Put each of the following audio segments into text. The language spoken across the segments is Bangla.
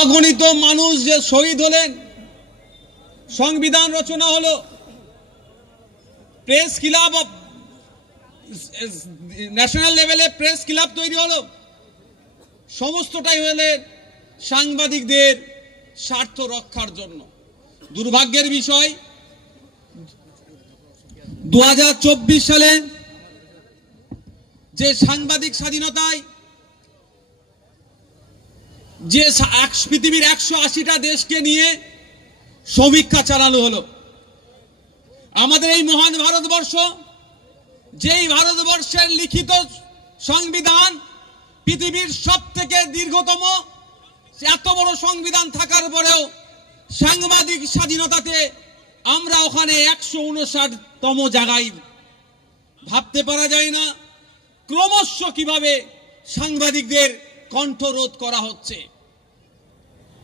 অগণিত মানুষ যে শহীদ হলেন, সংবিধান রচনা হলো, প্রেস ক্লাব ন্যাশনাল লেভেলে প্রেস ক্লাব তৈরি হলো, সমস্তটাই হলে সাংবাদিকদের স্বার্থ রক্ষার জন্য। দুর্ভাগ্যের বিষয় 2024 সালে যে সাংবাদিক স্বাধীনতায় যে পৃথিবীর 180টা দেশকে নিয়ে সমীক্ষা চালানো হলো, আমাদের এই মহান ভারতবর্ষ, যেই ভারতবর্ষের লিখিত সংবিধান পৃথিবীর সবথেকে দীর্ঘতম, এত বড় সংবিধান থাকার পরেও সাংবাদিক স্বাধীনতাতে আমরা ওখানে 159তম জায়গায়। ভাবতে পারা যায় না ক্রমশ কিভাবে সাংবাদিকদের কণ্ঠরোধ করা হচ্ছে।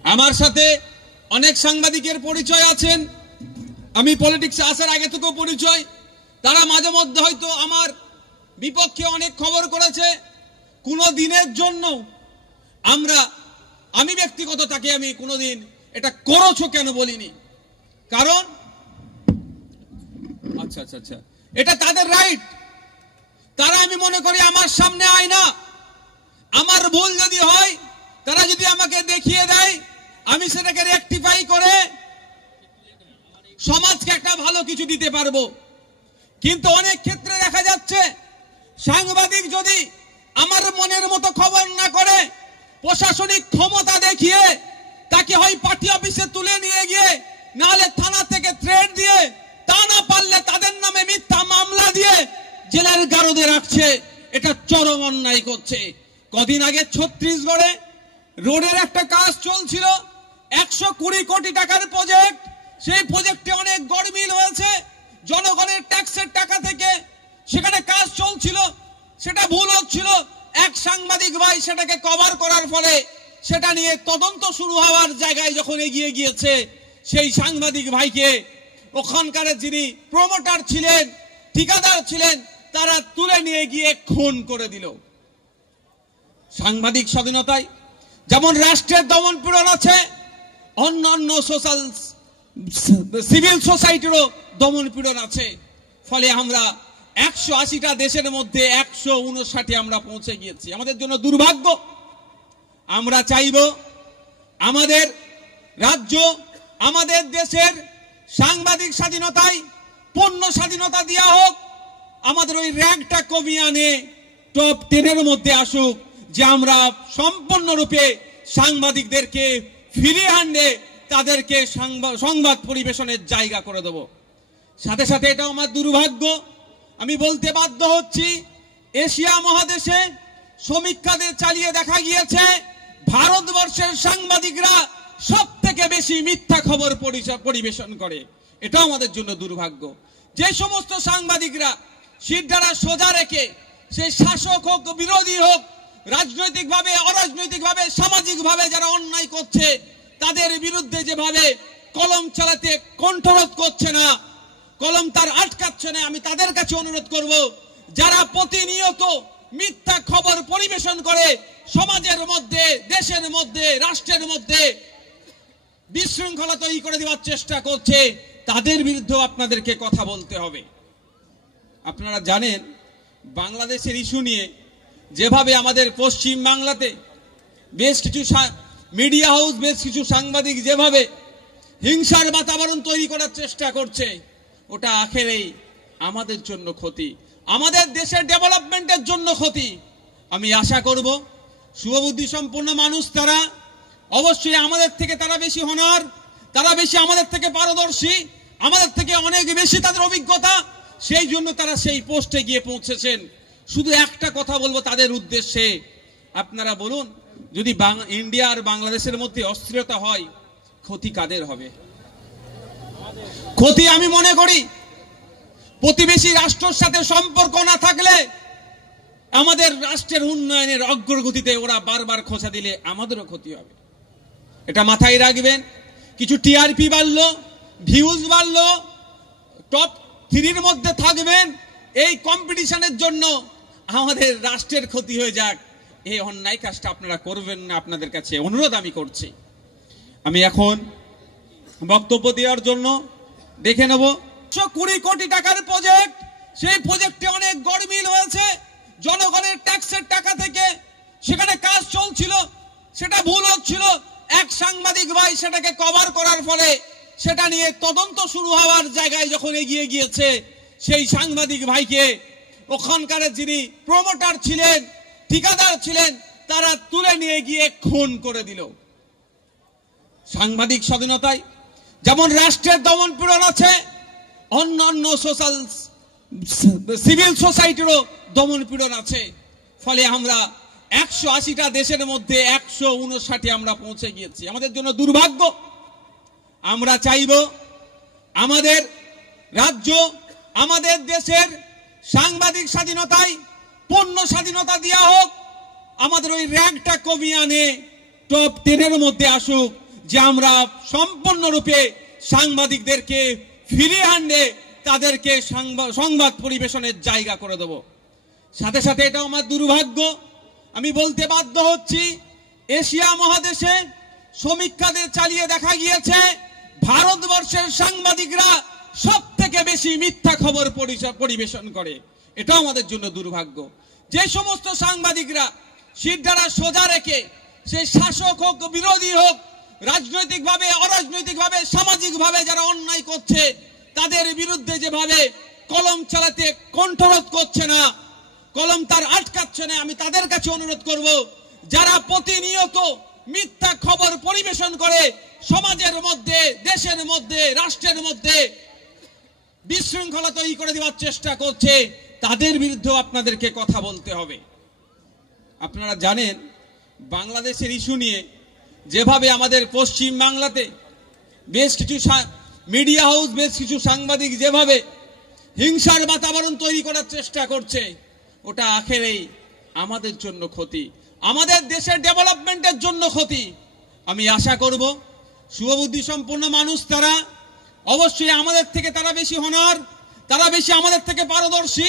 আমার সাথে অনেক সাংবাদিকের পরিচয় আছেন, আমি পলিটিক্সে আসার আগে থেকেও পরিচয়। তারা মাঝে মধ্যে হয়তো আমার বিপক্ষে অনেক খবর করেছে। কোনো দিনের জন্য আমি ব্যক্তিগত তাকে আমি কোনোদিন এটা করেছো কেন বলিনি, কারণ আচ্ছা এটা তাদের রাইট। তারা আমি মনে করি আমার সামনে আয়না, আমার ভুল যদি হয় তারা যদি আমাকে দেখিয়ে দেয়, আমি সেটাকে রেকটিফাই করে সমাজকে একটা ভালো কিছু দিতে পারবো। কিন্তু অনেক ক্ষেত্রে দেখা যাচ্ছে সাংবাদিক যদি আমার মনের মতো খবর না করে, প্রশাসনিক ক্ষমতা দেখিয়ে তাকে হয় পার্টি অফিসে তুলে নিয়ে গিয়ে, নাহলে থানা থেকে থ্রেট দিয়ে, তা না পারলে তাদের নামে মিথ্যা মামলা দিয়ে জেলার গারদে রাখছে। এটা চরম অন্যায় করছে। কদিন আগে ছত্তিশগড়ে রোডের একটা কাজ চলছিল, 120 কোটি টাকার প্রজেক্ট। সেই প্রজেক্টে অনেক গড়মিল হয়েছে, জনগণের ট্যাক্সের টাকা থেকে সেখানে কাজ চলছিল, সেটা ভুল হচ্ছিল। এক সাংবাদিক ভাই সেটাকে কভার করার ফলে সেটা নিয়ে তদন্ত শুরু হওয়ার জায়গায় যখন এগিয়ে গিয়েছে, সেই সাংবাদিক ভাইকে ওখানকার যিনি প্রমোটার ছিলেন, ঠিকাদার ছিলেন, তারা তুলে নিয়ে গিয়ে খুন করে দিল। সাংবাদিক স্বাধীনতায় যেমন রাষ্ট্রের দমন পীড়ন আছে, অন্যান্য সিভিল সোসাইটিরও দমন পীড়ন আছে। ফলে আমরা 180টা দেশের মধ্যে 159 আমরা পৌঁছে গিয়েছি। আমাদের জন্য দুর্ভাগ্য। আমরা চাইব আমাদের রাজ্য, আমাদের দেশের সাংবাদিক স্বাধীনতায় পূর্ণ স্বাধীনতা দেওয়া হোক। আমাদের ওই র্যাঙ্কটা কমিয়ে আনে টপ 10-এর মধ্যে আসুক, যে আমরা সম্পূর্ণরূপে সাংবাদিকদেরকে ফিরিয়ে আনলে তাদেরকে সংবাদ পরিবেশনের জায়গা করে দেব। সাথে সাথে এটাও আমার দুর্ভাগ্য, আমি বলতে বাধ্য হচ্ছি, এশিয়া মহাদেশে সমীক্ষা চালিয়ে দেখা গিয়েছে ভারতবর্ষের সাংবাদিকরা সব থেকে বেশি মিথ্যা খবর পরিবেশন করে। এটাও আমাদের জন্য দুর্ভাগ্য। যে সমস্ত সাংবাদিকরা শিরদাঁড়া সোজা রেখে, সে শাসক হোক বিরোধী হোক, রাজনৈতিকভাবে অরাজনৈতিকভাবে সামাজিকভাবে যারা অন্যায় করছে, তাদের বিরুদ্ধে যেভাবে কলম চালাতে কণ্ঠরোধ করছে না, কলম তার আটকাচ্ছে না, আমি তাদের কাছে অনুরোধ করব, যারা প্রতিনিয়ত মিথ্যা খবর পরিবেশন করে সমাজের মধ্যে, দেশের মধ্যে, রাষ্ট্রের মধ্যে বিশৃঙ্খলা তৈরি করে দেওয়ার চেষ্টা করছে, তাদের বিরুদ্ধে আপনাদেরকে কথা বলতে হবে। আপনারা জানেন বাংলাদেশের ইস্যু নিয়ে যেভাবে আমাদের পশ্চিম বাংলাতে বেশ কিছু মিডিয়া হাউস, বেশ কিছু সাংবাদিক যেভাবে হিংসার বাতাবরণ তৈরি করার চেষ্টা করছে, ওটা আখেরেই আমাদের জন্য ক্ষতি, আমাদের দেশের ডেভেলপমেন্টের জন্য ক্ষতি। আমি আশা করব শুভবুদ্ধি সম্পন্ন মানুষ তারা অবশ্যই আমাদের থেকে তারা বেশি হনার, তারা বেশি আমাদের থেকে পারদর্শী, আমাদের থেকে অনেক বেশি তাদের অভিজ্ঞতা, সেই জন্য তারা সেই পোস্টে গিয়ে পৌঁছেছেন। শুধু একটা কথা বলবো তাদের উদ্দেশ্যে, আপনারা বলুন, যদি ইন্ডিয়া আর বাংলাদেশের মধ্যে অস্থিরতা হয়, ক্ষতি কাদের হবে? ক্ষতি আমি মনে করি প্রতিবেশী রাষ্ট্রের সাথে সম্পর্ক না থাকলে আমাদের রাষ্ট্রের উন্নয়নের অগ্রগতিতে ওরা বারবার খোঁচা দিলে আমাদেরও ক্ষতি হবে। এটা মাথায় রাখবেন। কিছু টিআরপি বাড়লো, ভিউজ বাড়লো, টপ 3-র মধ্যে থাকবেন, এই কম্পিটিশনের জন্য আমাদের রাষ্ট্রের ক্ষতি হয়ে যাক, এই অন্যায় কাজটা আপনারা করবেন না, আপনাদের কাছে অনুরোধ আমি করছি। আমি এখন বক্তব্য দেওয়ার জন্য দেখে নেব 120 কোটি টাকার প্রজেক্ট। সেই প্রজেক্টে অনেক গরমিল হয়েছে, জনগণের ট্যাক্সের টাকা থেকে সেখানে কাজ চলছিল, সেটা ভুল হচ্ছিল। এক সাংবাদিক ভাই সেটাকে কভার করার ফলে সেটা নিয়ে তদন্ত শুরু হওয়ার জায়গায় যখন এগিয়ে গিয়েছে, সেই সাংবাদিক ভাইকে ওখানকার যিনি প্রমোটার ছিলেন, ঠিকাদার ছিলেন, তারা তুলে নিয়ে গিয়ে খুন করে দিল। সাংবাদিক স্বাধীনতায় যেমন রাষ্ট্রের দমন পীড়ন আছে, অন্যান্য সোশ্যাল সিভিল সোসাইটিরও দমন পীড়ন আছে। ফলে আমরা 180টা দেশের মধ্যে 159 আমরা পৌঁছে গিয়েছি। আমাদের জন্য দুর্ভাগ্য। আমরা চাইব আমাদের রাজ্য, আমাদের দেশের সাংবাদিক স্বাধীনতায় পূর্ণ স্বাধীনতা দেওয়া হোক। আমাদের ওই র্যাঙ্কটা কমিয়ে আনে টপ 10-এর মধ্যে আসুক, যে আমরা সম্পূর্ণরূপে সাংবাদিকদেরকে ফিরিয়ে আনলে তাদেরকে সংবাদ পরিবেশনের জায়গা করে দেব। সাথে সাথে এটাও আমার দুর্ভাগ্য, আমি বলতে বাধ্য হচ্ছি, এশিয়া মহাদেশে সমীক্ষাদের চালিয়ে দেখা গিয়েছে ভারতবর্ষের সাংবাদিকরা সব থেকে বেশি মিথ্যা খবর পরিবেশন করে। এটাও আমাদের জন্য দুর্ভাগ্য। যে সমস্ত সাংবাদিকরা শিরদাঁড়া সোজা রেখে, সে শাসক হোক বিরোধী হোক, রাজনৈতিকভাবে অরাজনৈতিকভাবে সামাজিকভাবে যারা অন্যায় করছে তাদের বিরুদ্ধে যেভাবে কলম চালাতে কণ্ঠরোধ করছে না, কলম তার আটকাচ্ছে না, আমি তাদের কাছে অনুরোধ করব, যারা প্রতিনিয়ত মিথ্যা খবর পরিবেশন করে সমাজের মধ্যে, দেশের মধ্যে, রাষ্ট্রের মধ্যে বিশৃঙ্খলা তৈরি করে দেওয়ার চেষ্টা করছে, তাদের বিরুদ্ধেও আপনাদেরকে কথা বলতে হবে। আপনারা জানেন বাংলাদেশের ইস্যু নিয়ে যেভাবে আমাদের পশ্চিম বাংলাতে বেশ কিছু মিডিয়া হাউস, বেশ কিছু সাংবাদিক যেভাবে হিংসার বাতাবরণ তৈরি করার চেষ্টা করছে, ওটা আখেরেই আমাদের জন্য ক্ষতি, আমাদের দেশের ডেভেলপমেন্টের জন্য ক্ষতি। আমি আশা করব শুভবুদ্ধি সম্পন্ন মানুষ তারা অবশ্যই আমাদের থেকে তারা বেশি হনার, তারা বেশি আমাদের থেকে পারদর্শী,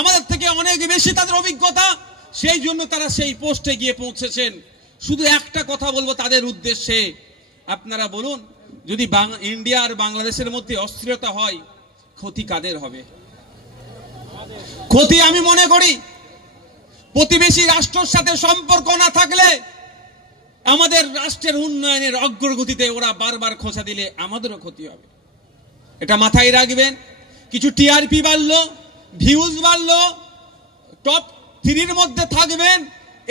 আমাদের থেকে অনেক বেশি তাদের অভিজ্ঞতা, সেই জন্য তারা সেই পোস্টে গিয়ে পৌঁছেছেন। শুধু একটা কথা বলবো তাদের উদ্দেশ্যে, আপনারা বলুন, যদি ইন্ডিয়া আর বাংলাদেশের মধ্যে অস্থিরতা হয়, ক্ষতি কাদের হবে? ক্ষতি আমি মনে করি প্রতিবেশী রাষ্ট্রের সাথে সম্পর্ক না থাকলে আমাদের রাষ্ট্রের উন্নয়নের অগ্রগতিতে ওরা বারবার খোঁচা দিলে আমাদেরও ক্ষতি হবে। এটা মাথায় রাখবেন। কিছু টিআরপি বাড়লো, ভিউজ বাড়লো, টপ 3-র মধ্যে থাকবেন,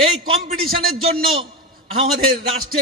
এই কম্পিটিশনের জন্য আমাদের রাষ্ট্রের